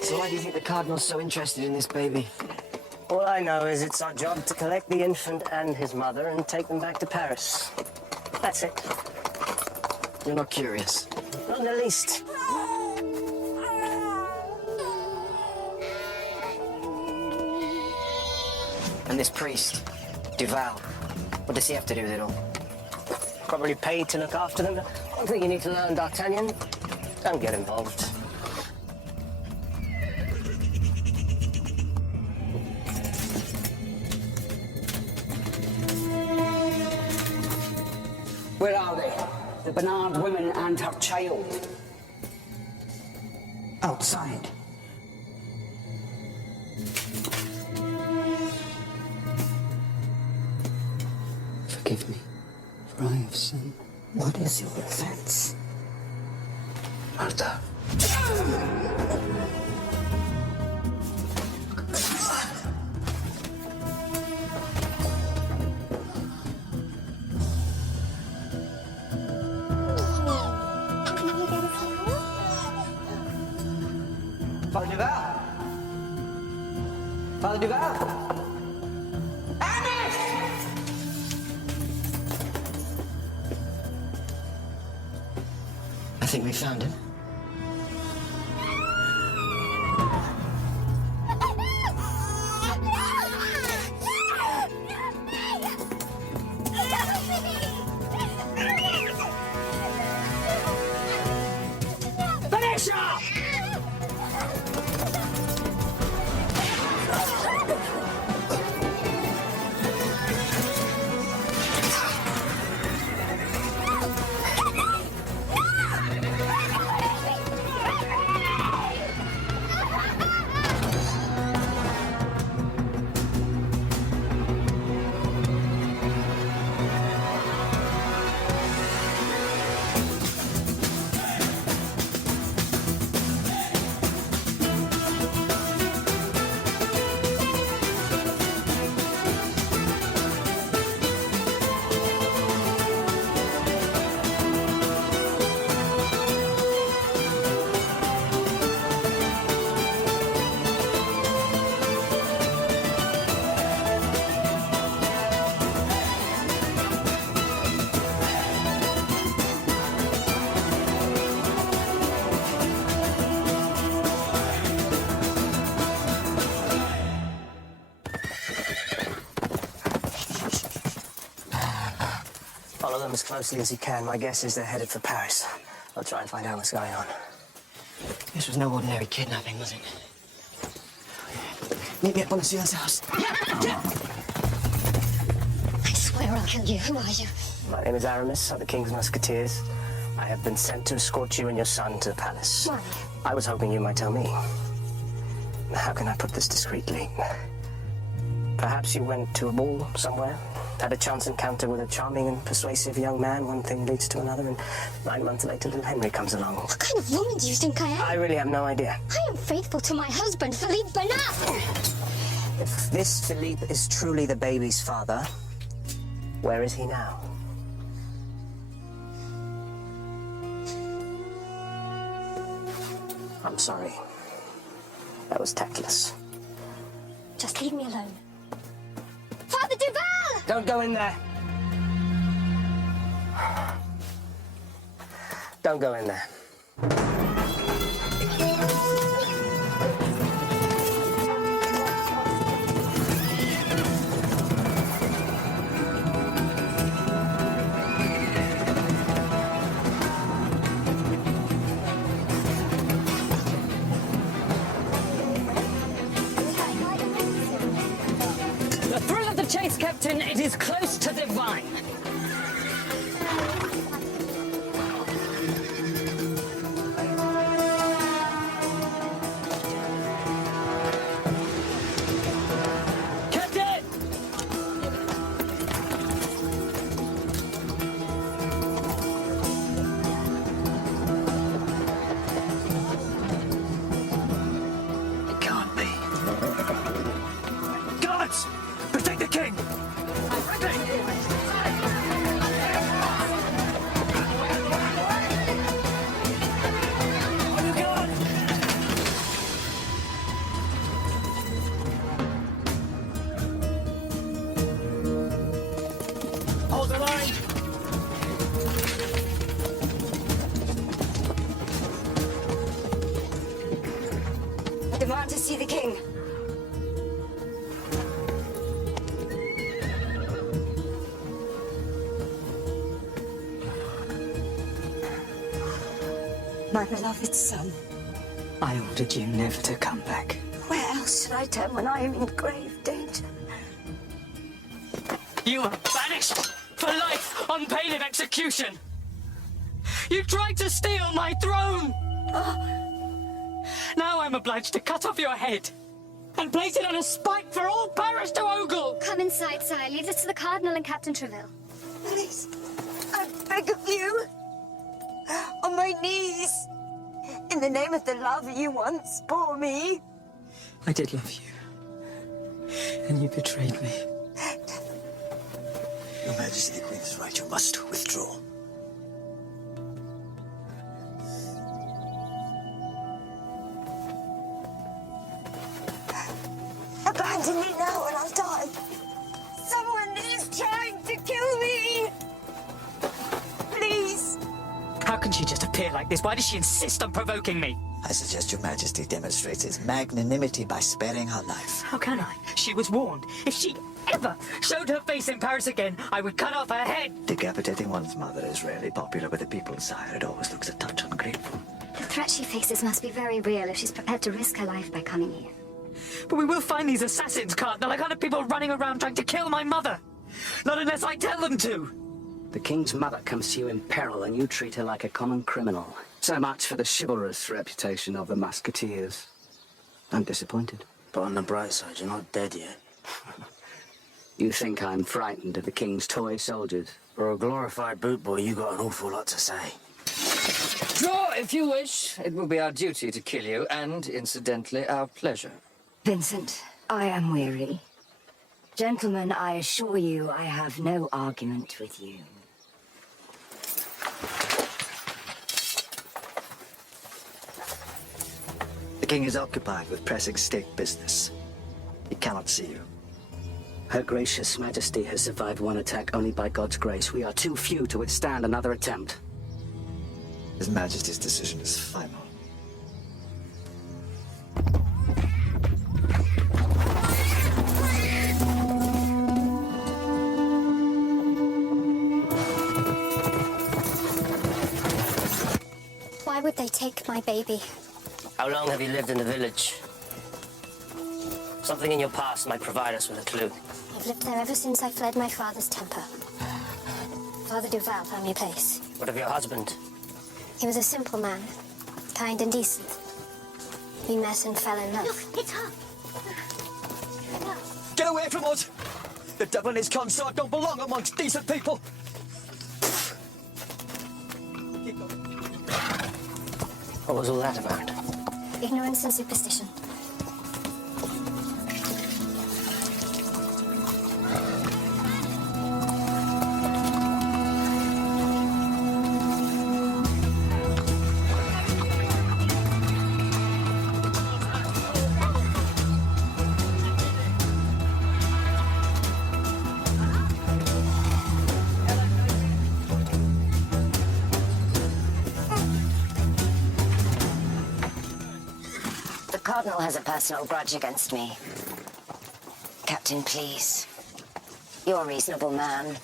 So why do you think the Cardinal's so interested in this baby? All I know is it's our job to collect the infant and his mother and take them back to Paris. That's it. You're not curious? Not in the least. And this priest, Duval, what does he have to do with it all? Probably paid to look after them. One thing you need to learn, D'Artagnan, don't get involved. Where are they? The Bernard woman and her child? Outside. Forgive me, for I have sinned. What is your offense? Martha. Father Duval! Father Duval! I think we found him. Follow them as closely as you can. My guess is they're headed for Paris. I'll try and find out what's going on. This was no ordinary kidnapping, was it? Meet me at Monsieur's house. I swear I'll kill you. Who are you? My name is Aramis of the King's Musketeers. I have been sent to escort you and your son to the palace. Why? I was hoping you might tell me. How can I put this discreetly? Perhaps you went to a ball somewhere, had a chance encounter with a charming and persuasive young man. One thing leads to another, and 9 months later, little Henry comes along. What kind of woman do you think I am? I really have no idea. I am faithful to my husband, Philippe Bernard. If this Philippe is truly the baby's father, where is he now? I'm sorry. That was tactless. Just leave me alone. Father Duval! Don't go in there. Don't go in there. The thrill of the chase, Captain, it is close to divine. Captain! It can't be. Gods! Demand to see the king. My beloved son. I ordered you never to come back. Where else should I turn when I am in grave danger? You are banished for life on pain of execution. You tried to steal my throne. Now I'm obliged to cut off your head and place it on a spike for all Paris to ogle. Come inside, sire. Leave this to the Cardinal and Captain Treville. Please, I beg of you, on my knees, in the name of the love you once bore me. I did love you. And you betrayed me. Your Majesty, the Queen is right. You must withdraw. Abandon me now and I'll die. Someone is trying to kill me. Please. How can she just appear like this? Why does she insist on provoking me? I suggest Your Majesty demonstrates its magnanimity by sparing her life. How can I? She was warned. If she ever showed her face in Paris again, I would cut off her head. Decapitating one's mother is rarely popular with the people, sire. It always looks a touch ungrateful. The threat she faces must be very real if she's prepared to risk her life by coming here. But we will find these assassins, Cardinal. I can't have people running around trying to kill my mother. Not unless I tell them to. The king's mother comes to you in peril and you treat her like a common criminal. So much for the chivalrous reputation of the Musketeers. I'm disappointed. But on the bright side, you're not dead yet. You think I'm frightened of the king's toy soldiers? For a glorified boot boy, you got an awful lot to say. Draw, if you wish. It will be our duty to kill you, and, incidentally, our pleasure. Vincent, I am weary. Gentlemen, I assure you I have no argument with you. The king is occupied with pressing state business. He cannot see you. Her gracious majesty has survived one attack only by God's grace. We are too few to withstand another attempt. His Majesty's decision is final. Why would they take my baby? How long have you lived in the village? Something in your past might provide us with a clue. I've lived there ever since I fled my father's temper. Father Duval found me a place. What of your husband? He was a simple man, kind and decent. We met and fell in love. Look, it's her. Get away from us! The devil and his consort don't belong amongst decent people. What was all that about? Ignorance and superstition. The Cardinal has a personal grudge against me. Captain, please. You're a reasonable man.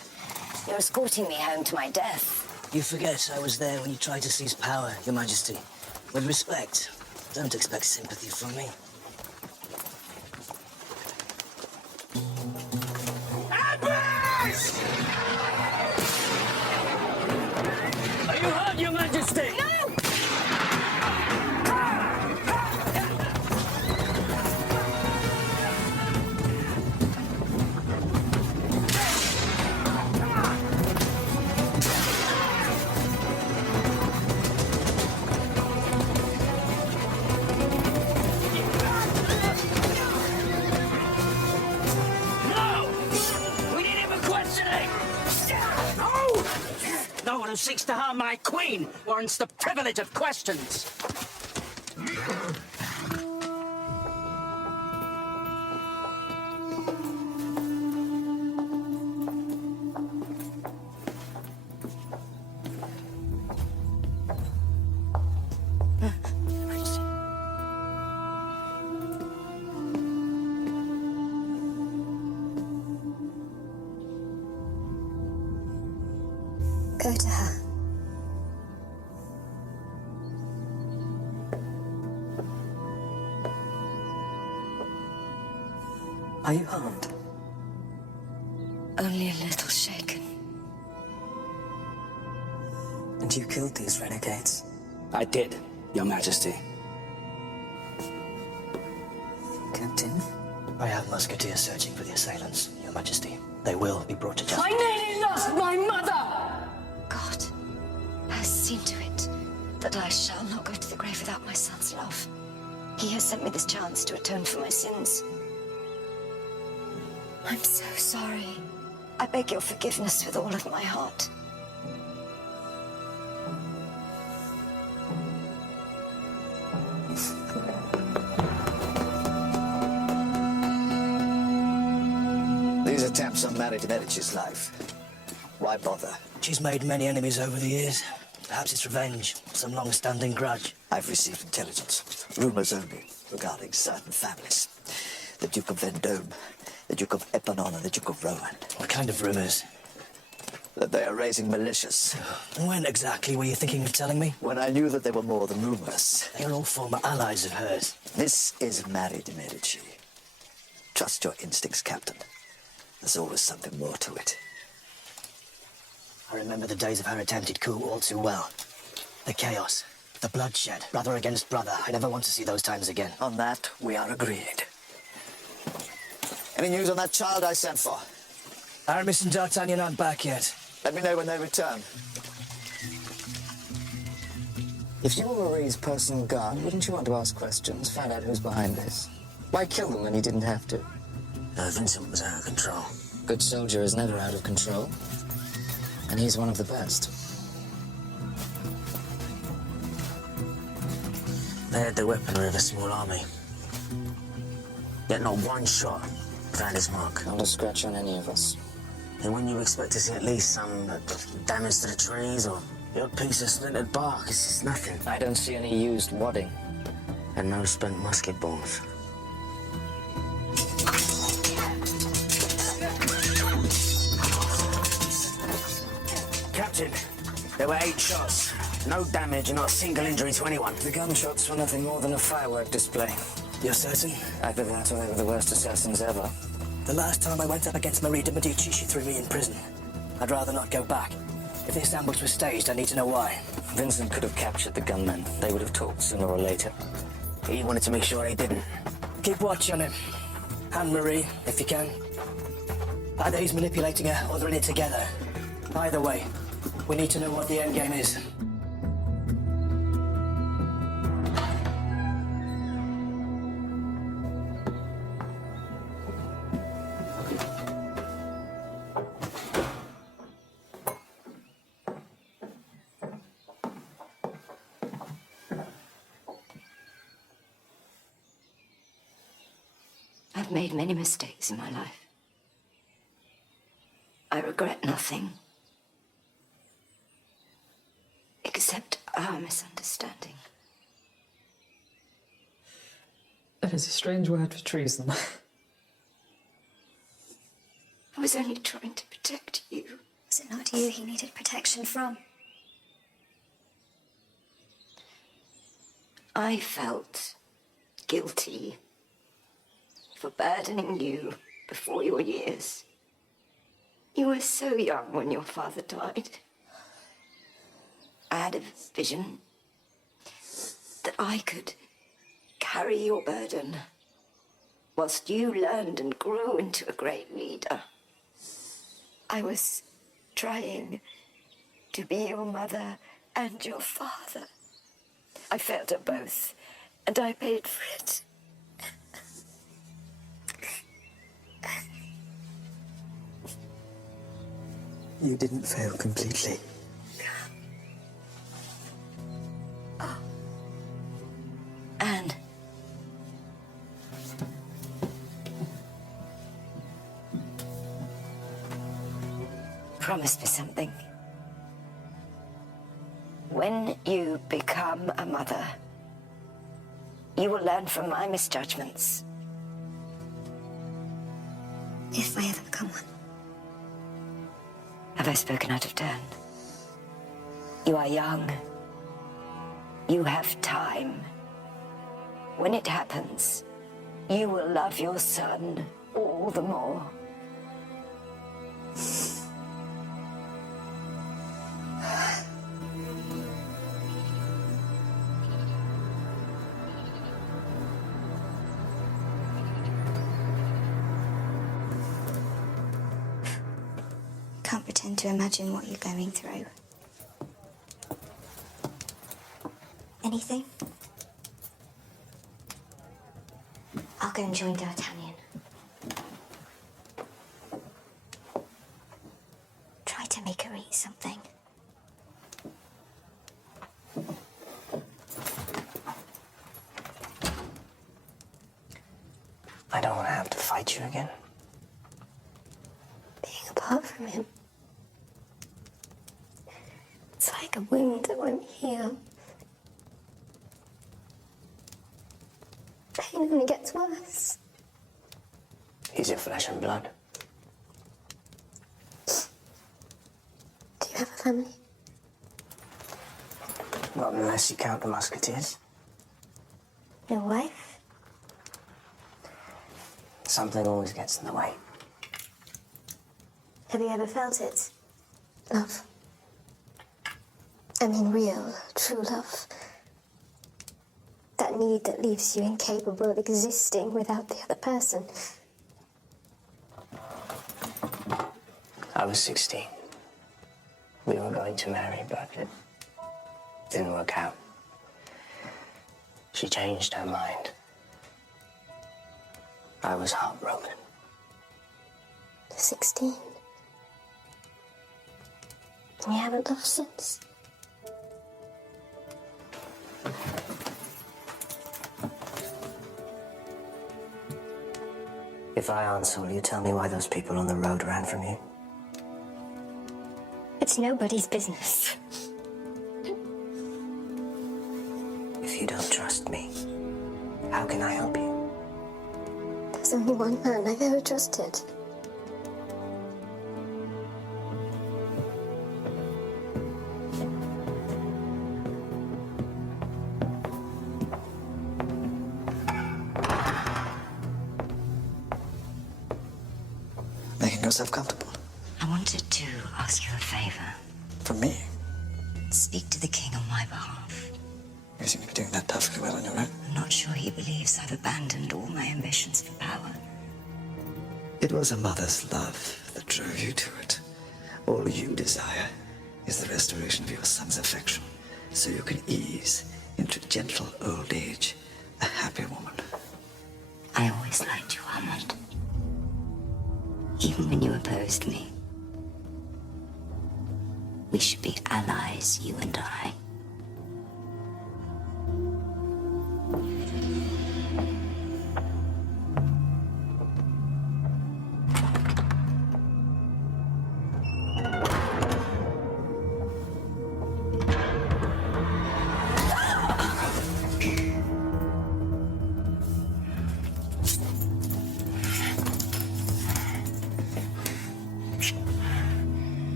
You're escorting me home to my death. You forget I was there when you tried to seize power, Your Majesty. With respect, don't expect sympathy from me. Are you hurt, Your Majesty? No! No one who seeks to harm my queen warrants the privilege of questions. Go to her. Are you harmed? Only a little shaken. And you killed these renegades? I did, Your Majesty. Captain? I have musketeers searching for the assailants, Your Majesty. They will be brought to justice. I nearly lost my mother! God has seen to it that I shall not go to the grave without my son's love. He has sent me this chance to atone for my sins. I'm so sorry. I beg your forgiveness with all of my heart. These attempts on Mary de Medici's life. Why bother? She's made many enemies over the years. Perhaps it's revenge, some long-standing grudge. I've received intelligence. Rumors only regarding certain families. The Duke of Vendôme, the Duke of Epanon, and the Duke of Rohan. What kind of rumors? That they are raising militias. When exactly were you thinking of telling me? When I knew that they were more than rumors. They're all former allies of hers. This is Mary de Medici. Trust your instincts, Captain. There's always something more to it. I remember the days of her attempted coup all too well. The chaos, the bloodshed, brother against brother. I never want to see those times again. On that, we are agreed. Any news on that child I sent for? Aramis and D'Artagnan aren't back yet. Let me know when they return. If you were Marie's personal guard, wouldn't you want to ask questions, find out who's behind this? Why kill them when you didn't have to? Vincent was out of control. Good soldier is never out of control. And he's one of the best. They had the weaponry of a small army. Yet not one shot found his mark. Not a scratch on any of us. And when you expect to see at least some damage to the trees or the odd piece of splintered bark, it's just nothing. I don't see any used wadding. And no spent musket balls. Captain, there were 8 shots. No damage and not a single injury to anyone. The gunshots were nothing more than a firework display. You're certain? Either that or they were the worst assassins ever. The last time I went up against Marie de Medici, she threw me in prison. I'd rather not go back. If this ambush was staged, I need to know why. Vincent could have captured the gunmen. They would have talked sooner or later. He wanted to make sure he didn't. Keep watch on him. And Marie, if you can. Either he's manipulating her or they're in it together. Either way, we need to know what the endgame is. I've made many mistakes in my life. I regret nothing. Except our misunderstanding. That is a strange word for treason. I was only trying to protect you. Was it not you he needed protection from? I felt guilty for burdening you before your years. You were so young when your father died. I had a vision that I could carry your burden whilst you learned and grew into a great leader. I was trying to be your mother and your father. I failed at both, and I paid for it. You didn't fail completely. Anne. Promise me something. When you become a mother, you will learn from my misjudgments. If I ever become one. Have I spoken out of turn? You are young. You have time. When it happens, you will love your son all the more. Can't pretend to imagine what you're going through. Anything? I'll go and join D'Artagnan. Try to make her eat something. I don't want to have to fight you again. Being apart from him, it's like a wound that won't heal. Pain only gets worse. He's your flesh and blood. Do you have a family? Not unless you count the Musketeers. No wife? Something always gets in the way. Have you ever felt it? Love. I mean real, true love. That need that leaves you incapable of existing without the other person. I was 16. We were going to marry, but it didn't work out. She changed her mind. I was heartbroken. 16. And you haven't loved since? If I answer, will you tell me why those people on the road ran from you? It's nobody's business. If you don't trust me, how can I help you? There's only one man I've ever trusted. Making yourself comfortable. I wanted to ask you a favor. From me? Speak to the king on my behalf. You seem to be doing that perfectly well on your own. I'm not sure he believes I've abandoned all my ambitions for power. It was a mother's love that drove you to it. All you desire is the restoration of your son's affection, so you can ease into gentle old age, a happy woman. I always liked you, Armand. Even when you opposed me. We should be allies, you and I.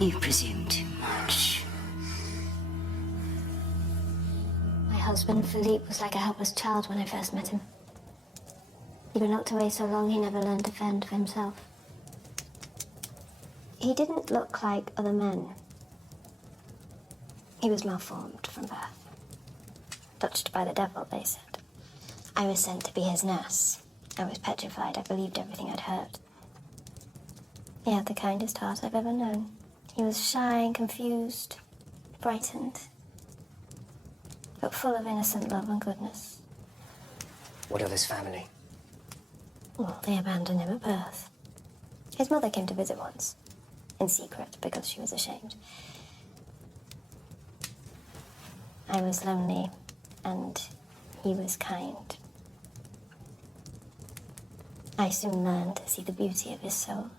You presume too much. My husband, Philippe, was like a helpless child when I first met him. He'd been locked away so long he never learned to fend for himself. He didn't look like other men. He was malformed from birth. Touched by the devil, they said. I was sent to be his nurse. I was petrified. I believed everything I'd heard. He had the kindest heart I've ever known. He was shy and confused, frightened, but full of innocent love and goodness. What of his family? Well, they abandoned him at birth. His mother came to visit once, in secret, because she was ashamed. I was lonely, and he was kind. I soon learned to see the beauty of his soul.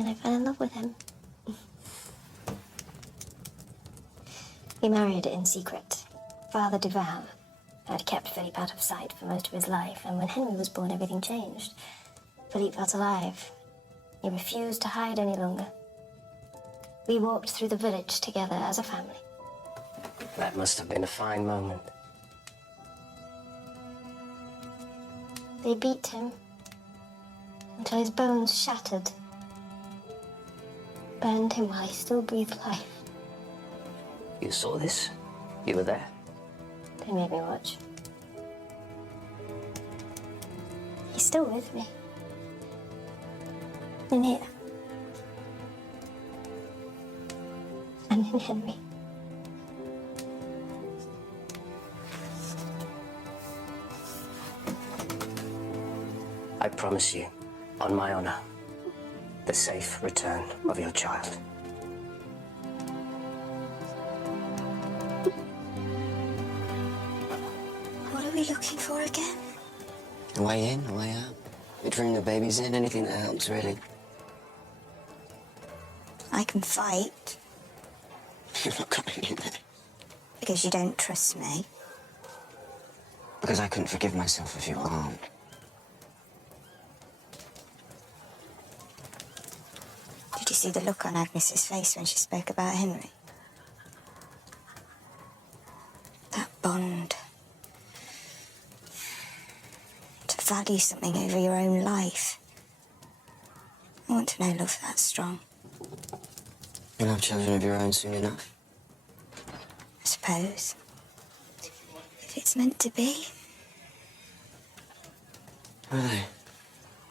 And I fell in love with him. He married in secret. Father Duval had kept Philippe out of sight for most of his life, and when Henry was born, everything changed. Philippe felt alive. He refused to hide any longer. We walked through the village together as a family. That must have been a fine moment. They beat him until his bones shattered. Burned him while he still breathed life. You saw this? You were there? They made me watch. He's still with me. In here. And in Henry. I promise you, on my honor, the safe return of your child. What are we looking for again? A way in, a way out. You bring the babies in, anything that helps, really. I can fight. You're not coming in there. Because you don't trust me. Because I couldn't forgive myself if you were harmed. Did you see the look on Agnes's face when she spoke about Henry? That bond. To value something over your own life. I want to know love that strong. You'll have children of your own soon enough. I suppose. If it's meant to be. Who are they?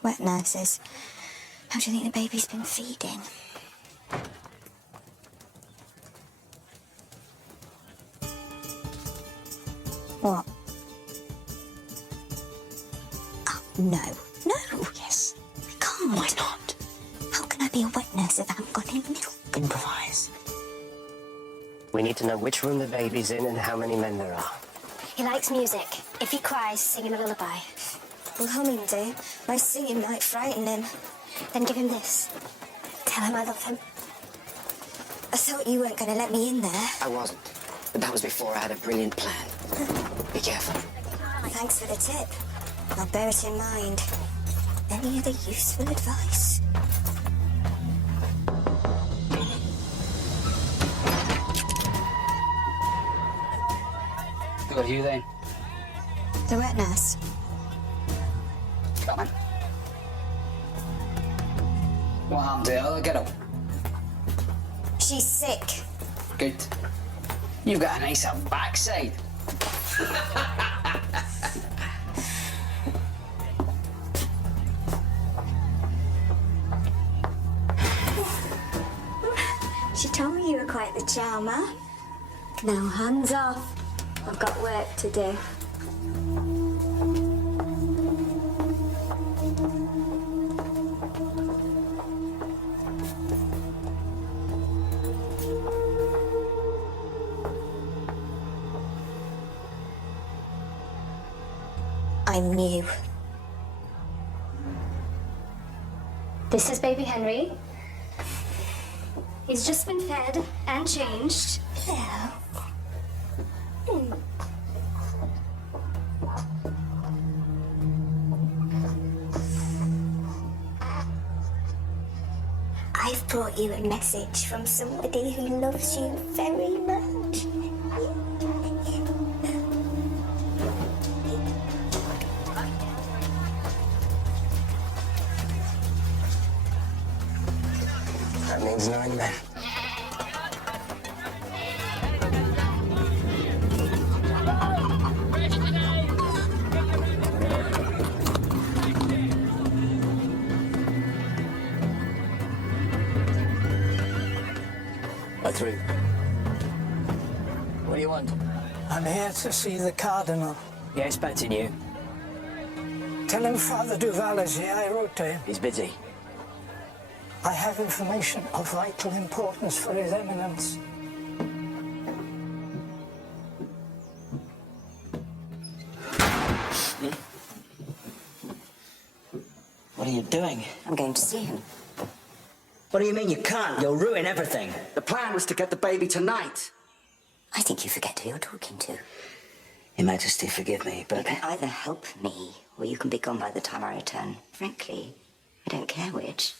Wet nurses. How do you think the baby's been feeding? What? Oh, no. No. Yes. I can't. Why not? How can I be a wet nurse if I haven't got any milk? Improvise. We need to know which room the baby's in and how many men there are. He likes music. If he cries, sing him a lullaby. Well, humming do. My singing might frighten him. Then give him this. Tell him I love him. I thought you weren't going to let me in there. I wasn't. But that was before I had a brilliant plan. Be careful. Thanks for the tip. I'll bear it in mind. Any other useful advice? Who are you then? The wet nurse. Come on. What happened to her? Get up. She's sick. Good. You've got a nice backside. She told me you were quite the charmer. Now hands off. I've got work to do. I'm new. This is baby Henry. He's just been fed and changed. Hello. I've brought you a message from somebody who loves you very much. That means 9 men. Through. What do you want? I'm here to see the Cardinal. Yeah, expecting you. Tell him Father Duval is here. I wrote to him. He's busy. I have information of vital importance for His Eminence. What are you doing? I'm going to see him. What do you mean you can't? You'll ruin everything. The plan was to get the baby tonight. I think you forget who you're talking to. Your Majesty, forgive me, but... You can either help me, or you can be gone by the time I return. Frankly, I don't care which.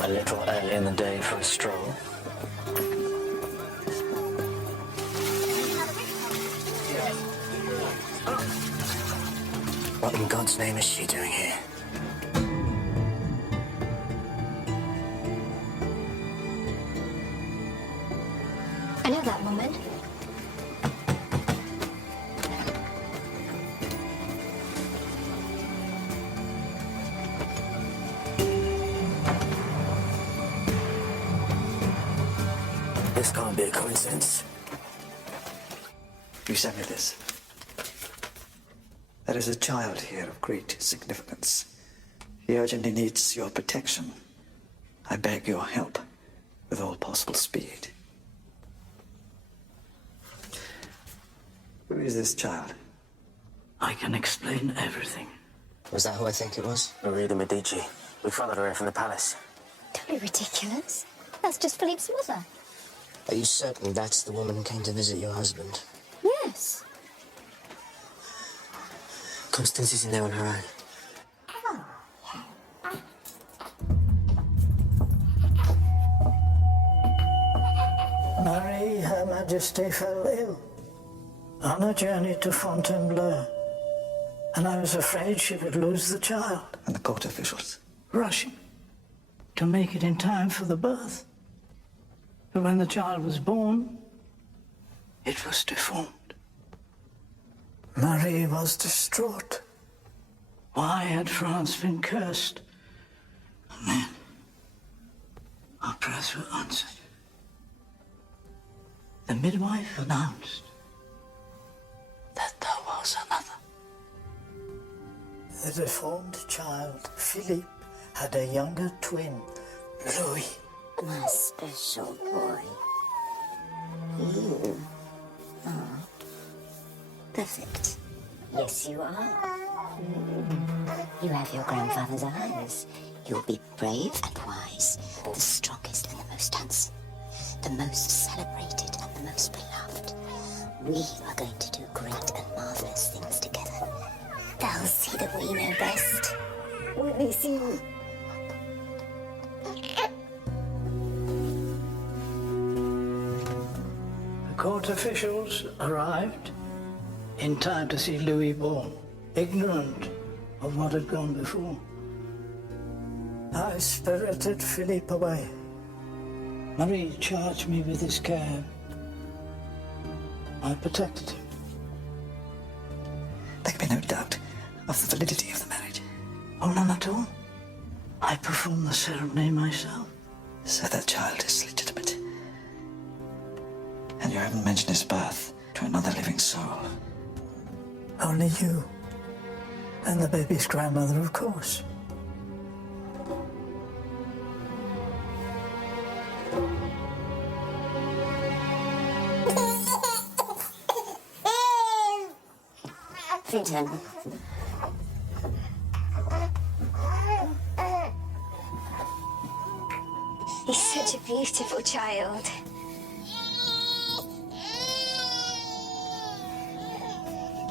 A little early in the day for a stroll. What in God's name is she doing here? I know that woman. This can't be a coincidence. You sent me this. There is a child here of great significance. He urgently needs your protection. I beg your help with all possible speed. Who is this child? I can explain everything. Was that who I think it was? Marie de Medici. We followed her in from the palace. Don't be ridiculous. That's just Philippe's mother. Are you certain that's the woman who came to visit your husband? Yes. Constance is in there on her own. Marie, Her Majesty fell ill on a journey to Fontainebleau, and I was afraid she would lose the child. And the court officials? Rushing to make it in time for the birth. But when the child was born, it was deformed. Marie was distraught. Why had France been cursed? And then our prayers were answered. The midwife announced that there was another. The deformed child, Philippe, had a younger twin, Louis. My special boy. You are perfect. Yes, you are. You have your grandfather's eyes. You'll be brave and wise, the strongest and the most handsome, the most celebrated and the most beloved. We are going to do great and marvelous things together. They'll see that we know best. Won't they see? The court officials arrived in time to see Louis born, ignorant of what had gone before. I spirited Philippe away. Marie charged me with his care. I protected him. There can be no doubt of the validity of the marriage. Oh, none at all. I performed the ceremony myself. So that child is legitimate. And you haven't mentioned his birth to another living soul. Only you. And the baby's grandmother, of course. Fintan. He's such a beautiful child.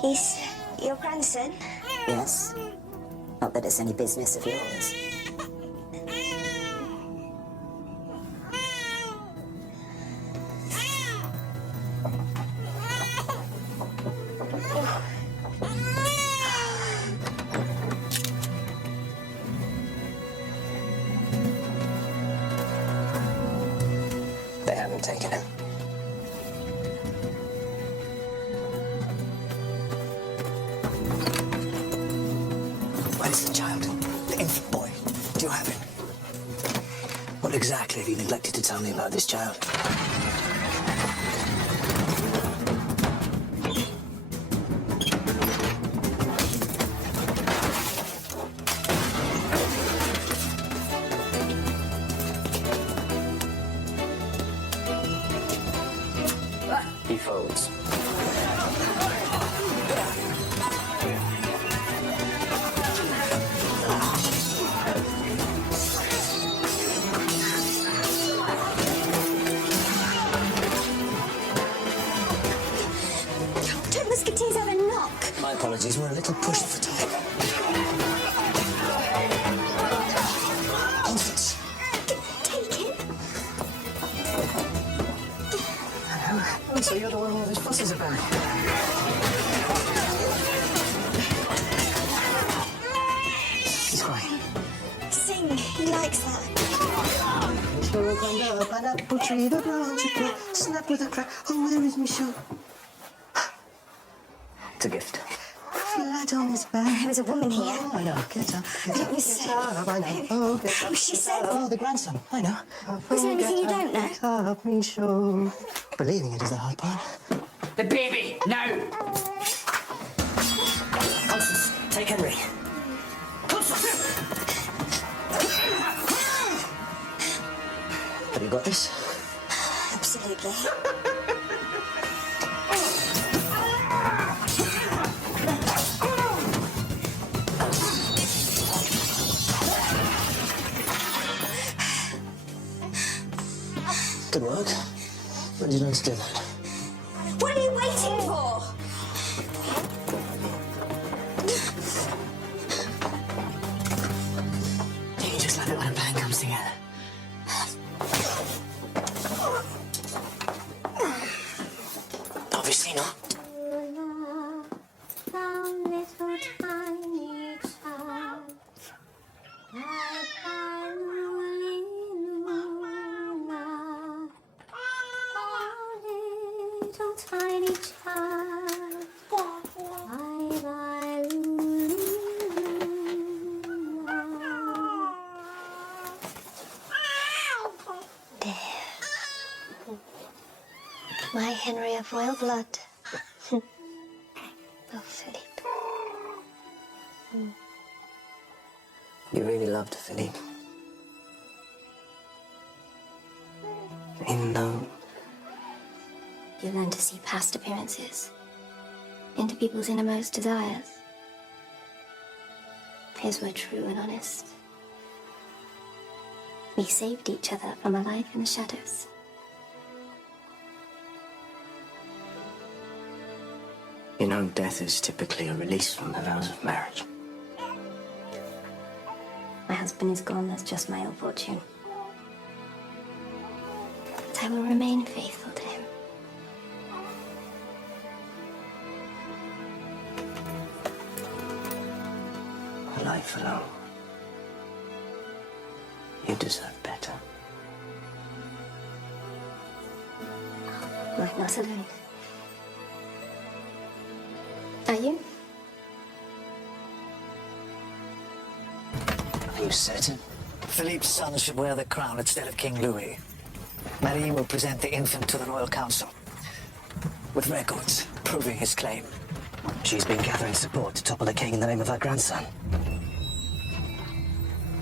He's your grandson? Yes. Not that it's any business of yours. They haven't taken him. Where's the child? The infant boy. Do you have him? What exactly have you neglected to tell me about this child? He folds. He's crying. Sing. He likes that. Pineapple tree, the branch of snap with a crack. Oh, there is Michelle. It's a gift. Flat on his back. There was a woman here. Oh, I know. Get up. Didn't you say? I know. Oh, get up. Oh, she said. Oh, the grandson. I know. Was there anything you don't know? Get up, Michelle. Believing it is the hard part. The baby, now! Constance, take Henry. Constance! Have you got this? Absolutely. Good work. When did you learn to do that? What are you waiting for? You just love it when a band comes together. Obviously not. My Henry of royal blood. Oh, Philippe. You really loved Philippe. Even though You learn to see past appearances into people's innermost desires. His were true and honest. We saved each other from a life in the shadows. you know, death is typically a release from the vows of marriage. My husband is gone, that's just my ill fortune. But I will remain faithful to him. A life alone. You deserve better. I'm not alone. Are you? Are you certain? Philippe's son should wear the crown instead of King Louis. Marie will present the infant to the Royal Council with records proving his claim. She's been gathering support to topple the king in the name of her grandson.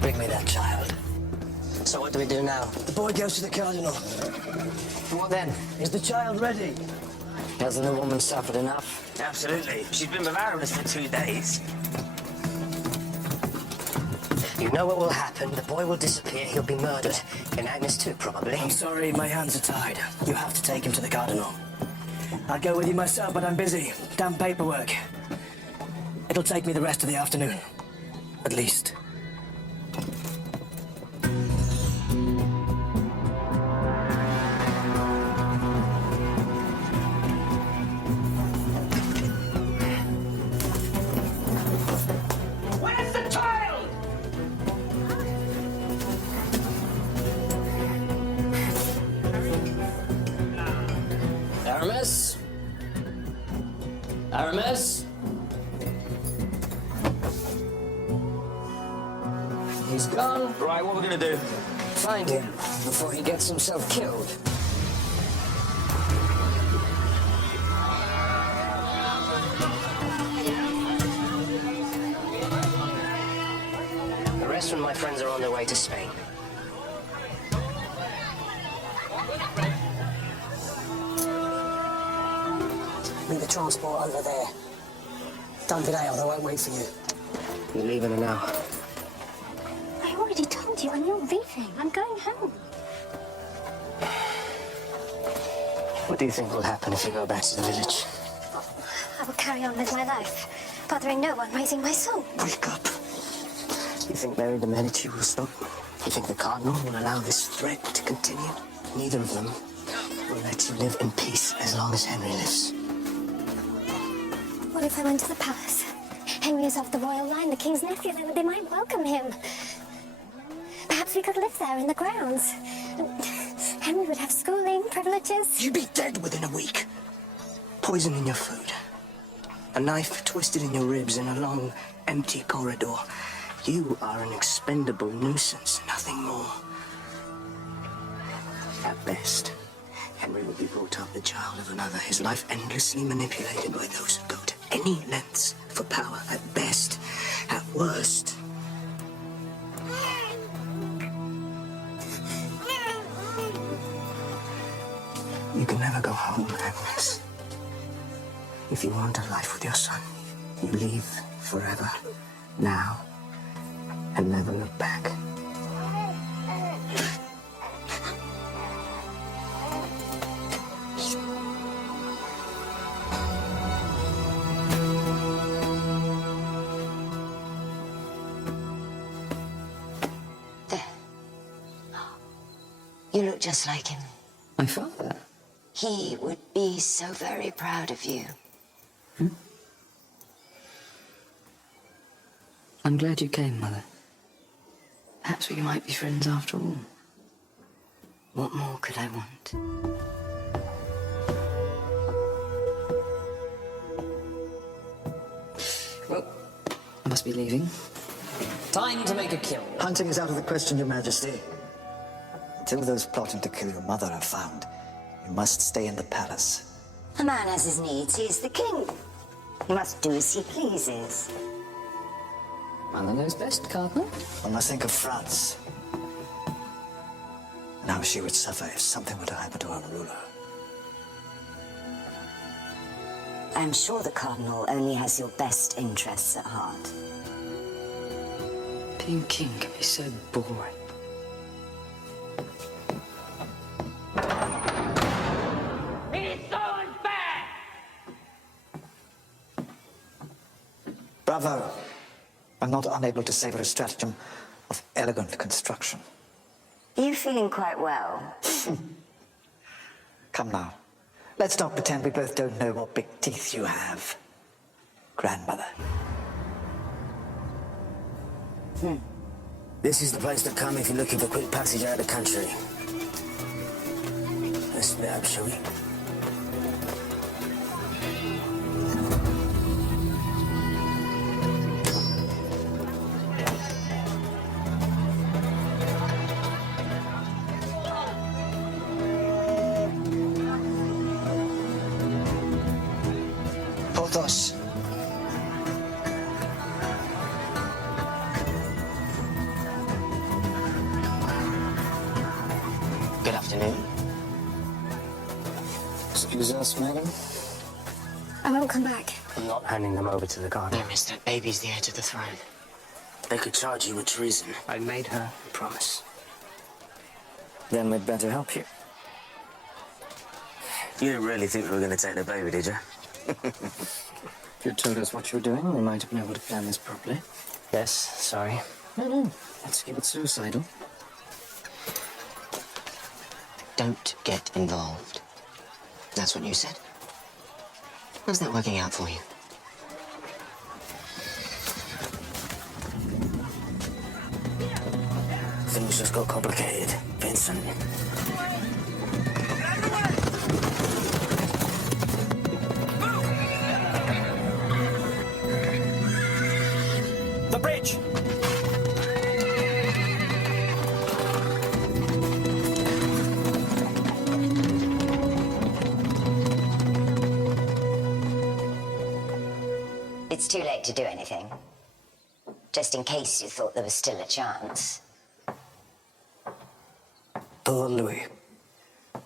Bring me that child. So what do we do now? The boy goes to the cardinal. What then? Is the child ready? Hasn't the woman suffered enough? Absolutely. She's been Bavarianist for 2 days. You know what will happen. The boy will disappear. He'll be murdered. And Agnes too, probably. I'm sorry, my hands are tied. You have to take him to the cardinal. I'd go with you myself, but I'm busy. Damn paperwork. It'll take me the rest of the afternoon. At least. Where's the child? Aramis? Aramis? He's gone. Right, what are we gonna do? Find him before he gets himself killed. The rest of my friends are on their way to Spain. Meet the transport over there. Don't delay or they won't wait for you. You're leaving her now. I already told you I'm not leaving. I'm going home. What do you think will happen if we go back to the village? I will carry on with my life, bothering no one, raising my son. Wake up. You think Mary de Medici will stop? You think the cardinal will allow this threat to continue? Neither of them will let you live in peace as long as Henry lives. What if I went to the palace Henry is of the royal line, the king's nephew. They might welcome him. Perhaps we could live there in the grounds. Henry would have schooling, privileges. You'd be dead within a week. Poison in your food. A knife twisted in your ribs in a long, empty corridor. You are an expendable nuisance, nothing more. At best, Henry will be brought up the child of another, his life endlessly manipulated by those who go to any lengths for power. At best, at worst. You can never go home, Agnes. If you want a life with your son, you leave forever, now, and never look back. There. You look just like him. My father? He would be so very proud of you. I'm glad you came, Mother. Perhaps we might be friends after all. What more could I want? Well, I must be leaving. Time to make a kill. Hunting is out of the question, Your Majesty. Until those plotting to kill your mother are found, you must stay in the palace. A man has his needs. He is the king. He must do as he pleases. Mother knows best, Cardinal. One must think of France. And how she would suffer if something were to happen to our ruler. I'm sure the Cardinal only has your best interests at heart. Being king can be so boring. Bravo! I'm not unable to savor a stratagem of elegant construction. Are you feeling quite well? Come now. Let's not pretend we both don't know what big teeth you have, grandmother. This is the place to come if you're looking for quick passage out of the country. Let's split up, shall we? Porthos. Good afternoon. Excuse us, madam. I won't come back. I'm not handing them over to the guard. No, miss, that baby's the heir to the throne. They could charge you with treason. I made her a promise. Then we'd better help you. You didn't really think we were going to take the baby, did you? If you'd told us what you were doing, we might have been able to plan this properly. Yes, sorry. No. Let's keep it suicidal. Don't get involved. That's what you said. How's that working out for you? Things just got complicated, Vincent. The bridge! It's too late to do anything. Just in case you thought there was still a chance. Poor Louis.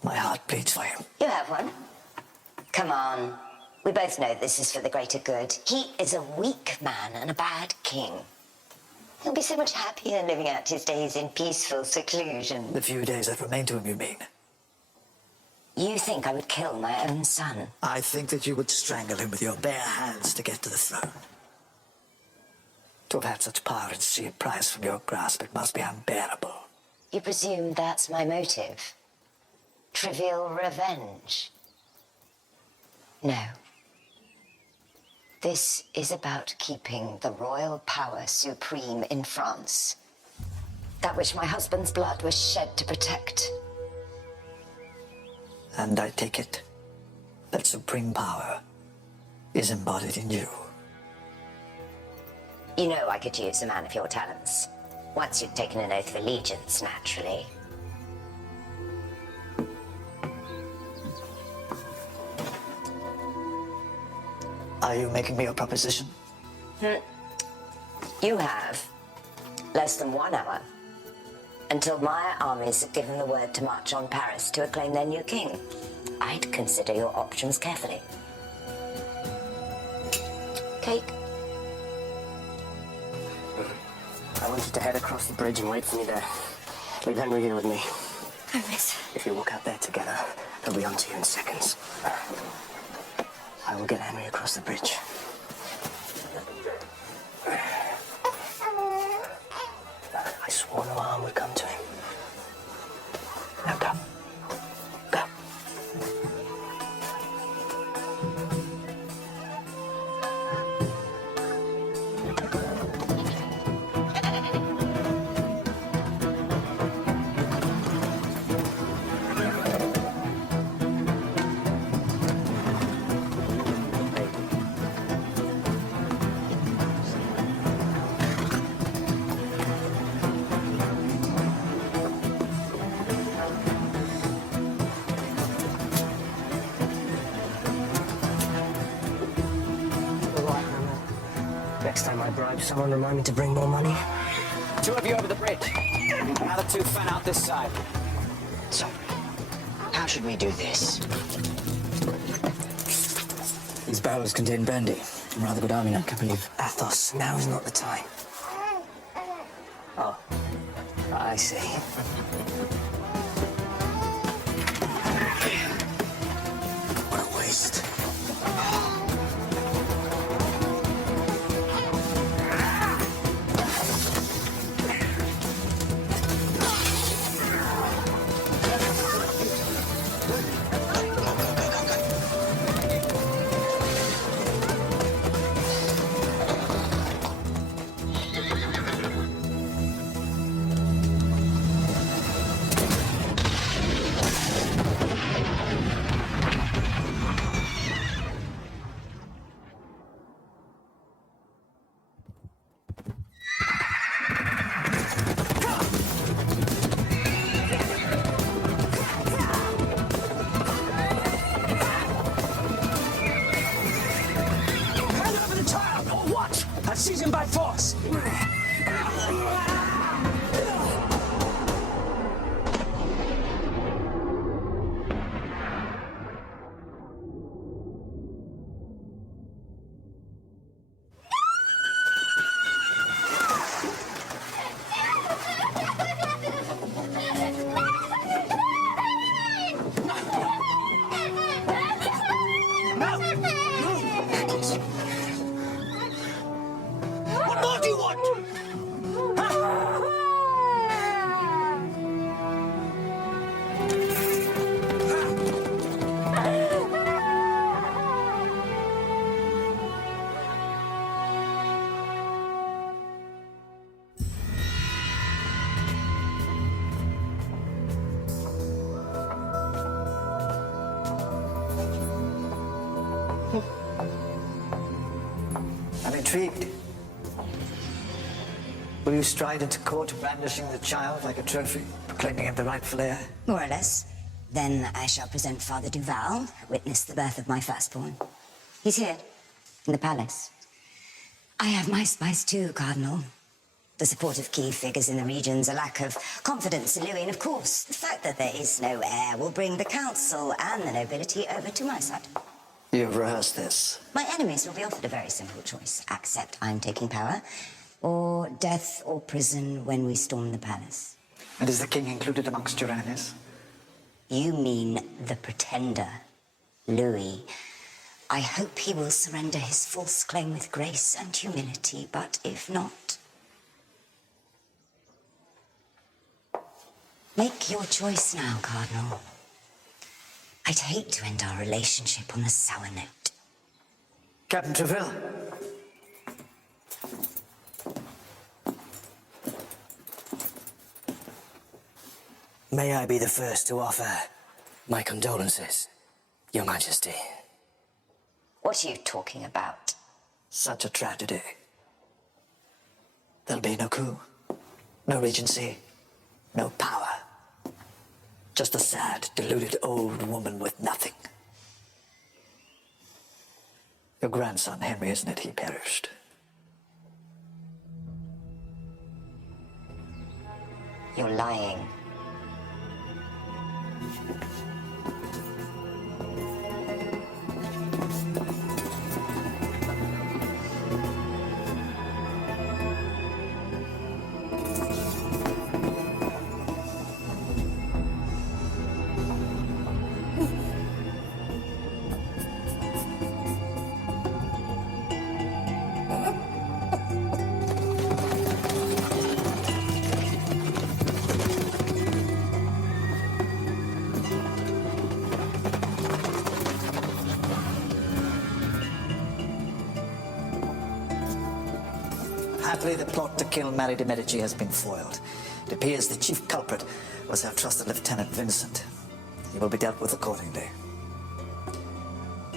My heart bleeds for him. You have one. Come on. We both know this is for the greater good. He is a weak man and a bad king. He'll be so much happier living out his days in peaceful seclusion. The few days that remain to him, you mean? You think I would kill my own son? I think that you would strangle him with your bare hands to get to the throne. To have had such power and see it prized from your grasp, it must be unbearable. You presume that's my motive? Trivial revenge? No. This is about keeping the royal power supreme in France. That which my husband's blood was shed to protect. And I take it that supreme power is embodied in you. You know I could use a man of your talents. Once you'd taken an oath of allegiance, naturally. Are you making me a proposition? You have less than 1 hour until my armies have given the word to march on Paris to acclaim their new king. I'd consider your options carefully. Cake? I want you to head across the bridge and wait for me there. Leave Henry here with me. Oh, miss. If you walk out there together, he'll be on to you in seconds. I will get Henry across the bridge. I swore no harm would come to him. Now go. Go. Next time I bribe someone, remind me to bring more money. 2 of you over the bridge. Another 2 fan out this side. So, how should we do this? These barrels contain brandy. Rather good army knight, I believe. Athos, now is not the time. Oh, I see. What a waste. Hand over the child, or what? I'll seize him by force. What more do you want? I'm intrigued. Will you stride into court brandishing the child like a trophy, proclaiming him the rightful heir? More or less. Then I shall present Father Duval, witness the birth of my firstborn. He's here, in the palace. I have my spice too, Cardinal. The support of key figures in the regions, a lack of confidence in Louis, and of course, the fact that there is no heir will bring the council and the nobility over to my side. You've rehearsed this. My enemies will be offered a very simple choice. Accept I'm taking power, or death or prison when we storm the palace. And is the king included amongst your enemies? You mean the pretender, Louis. I hope he will surrender his false claim with grace and humility, but if not... Make your choice now, Cardinal. I'd hate to end our relationship on a sour note. Captain Treville, May I be the first to offer my condolences, Your Majesty. What are you talking about? Such a tragedy. There'll be no coup, no regency, no power. Just a sad, deluded old woman with nothing. Your grandson, Henry, isn't it? He perished. You're lying. Happily, the plot to kill Mary de Medici has been foiled. It appears the chief culprit was our trusted Lieutenant Vincent. He will be dealt with accordingly.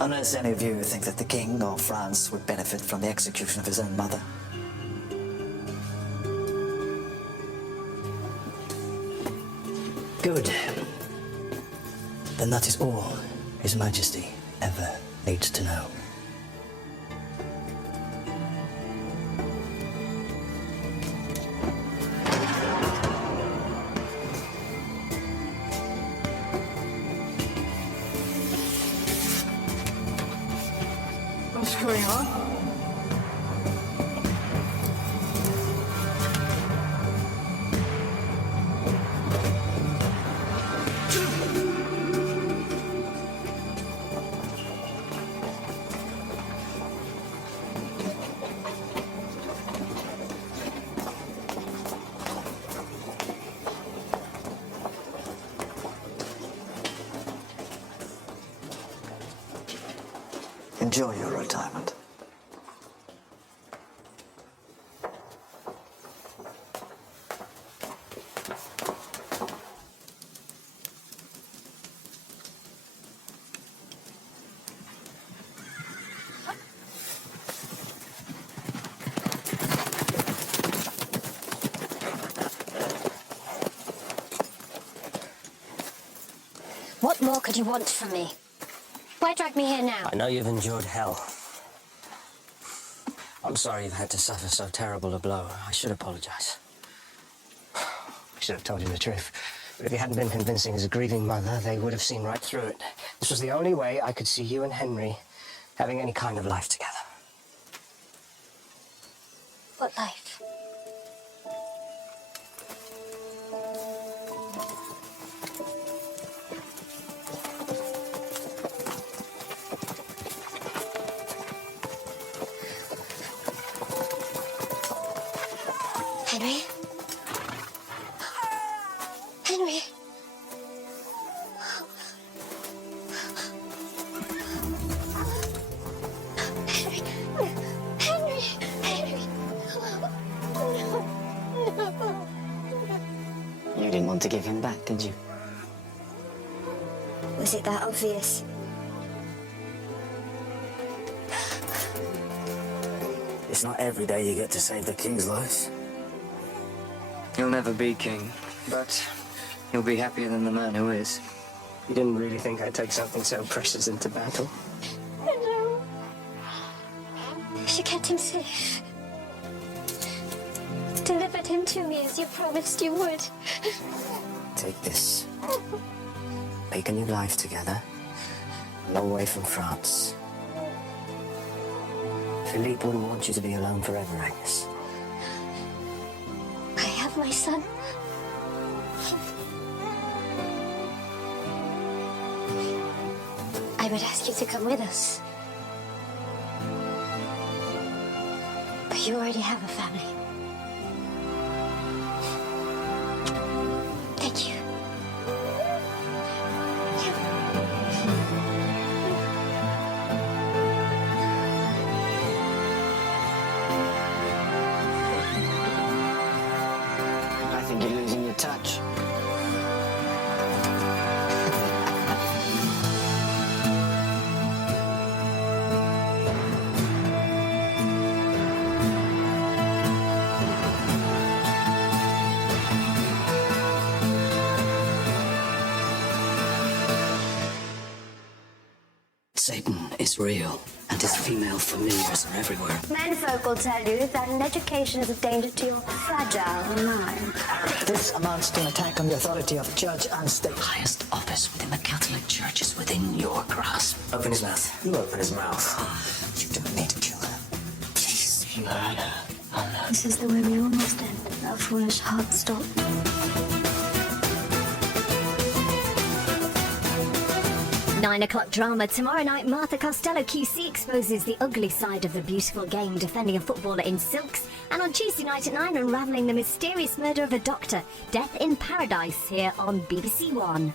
Unless any of you think that the king or France would benefit from the execution of his own mother. Good. Then that is all His Majesty ever needs to know. What's going on? Enjoy your retirement. What more could you want from me? Why drag me here now? I know you've endured hell. I'm sorry you've had to suffer so terrible a blow. I should apologize. I should have told you the truth. But if you hadn't been convincing as a grieving mother, they would have seen right through it. This was the only way I could see you and Henry having any kind of life together. What life? Henry? Henry? Henry? Henry? Henry? No. You didn't want to give him back, did you? Was it that obvious? It's not every day you get to save the king's life. He'll never be king, but he'll be happier than the man who is. You didn't really think I'd take something so precious into battle? No. She kept him safe. Delivered him to me as you promised you would. Take this. Make a new life together. A long way from France. Philippe wouldn't want you to be alone forever, Agnes. I have my son. I would ask you to come with us. But you already have a family. Thank you. I think you're losing your touch. Satan is real, and his female familiars are everywhere. Menfolk will tell you that an education is a danger to your fragile mind. This amounts to an attack on the authority of church and state. Highest office within the Catholic Church is within your grasp. Open his mouth. You open his mouth. You don't need to kill her. Please. Murder. This is the way we almost ended our foolish heart stopped. 9 o'clock drama. Tomorrow night, Martha Costello QC exposes the ugly side of the beautiful game, defending a footballer in silks. And on Tuesday night at 9, unravelling the mysterious murder of a doctor. Death in Paradise here on BBC One.